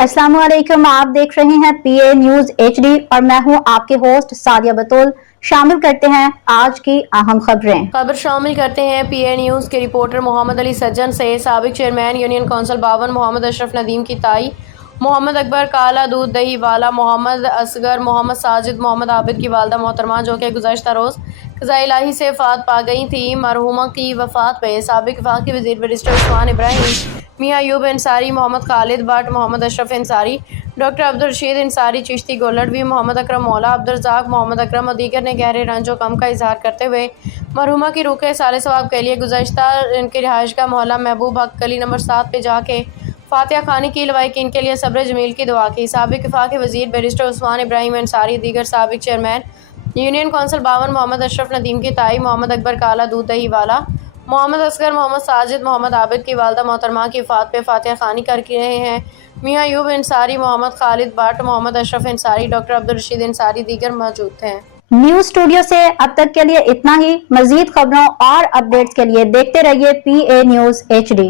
अस्सलाम वालेकुम, आप देख रहे हैं पीए न्यूज एचडी और मैं हूं आपके होस्ट सादिया बतूल। शामिल करते हैं आज की अहम खबर शामिल करते हैं पीए न्यूज के रिपोर्टर मोहम्मद अली सज्जन से। साबिक chairman union council 52 Mohammad Ashraf Nadeem की ताई, मोहम्मद अकबर काला दूध दही वाला, मोहम्मद असगर, मोहम्मद साजिद, मोहम्मद आबिद की वालदा मोहतरमा जो कि गुज़श्ता रोज़ क़ज़ा इलाही से वफ़ात पा गई थी। मरहूमा की वफ़ात पे साबिक वफाकी वज़ीर बैरिस्टर उस्मान इब्राहिम, मियां अयूब अंसारी, मोहम्मद खालिद भट्ट, मोहम्मद अशरफ अंसारी, डॉक्टर अब्दुल रशीद अंसारी चिश्ती गोलडवी, मोहम्मद अकरम मौला, अब्दुल रज़ाक, मोहम्मद अकरम और दीगर ने गहरे रंजो गम का इजहार करते हुए मरहूमा की रूह के साले सवाब के लिए गुज़श्ता इनकी रिहाइश का मोहल्ला महबूब हक गली नंबर 7 पे जाके फातिहा खानी की लवाई कि इनके लिए सब्र जमील की दुआ की। साबिक वफाकी वज़ीर बैरिस्टर उस्मान इब्राहिम अंसारी, दीगर साबिक chairman union council 52 Mohammad Ashraf Nadeem की ताई, मोहम्मद अकबर काला दूध दही वाला, मोहम्मद असगर, मोहम्मद साजिद, मोहम्मद आबिद की वालदा मोहतरमा की वफ़ात पे फातिहा खानी कर रहे हैं। मियां अयूब अंसारी, मोहम्मद खालिद भट्ट, मोहम्मद अशरफ अंसारी, डॉक्टर अब्दुल रशीद अंसारी दीगर मौजूद थे। न्यूज स्टूडियो से अब तक के लिए इतना ही। मजीद खबरों और अपडेट्स के लिए देखते रहिए पीए न्यूज एचडी।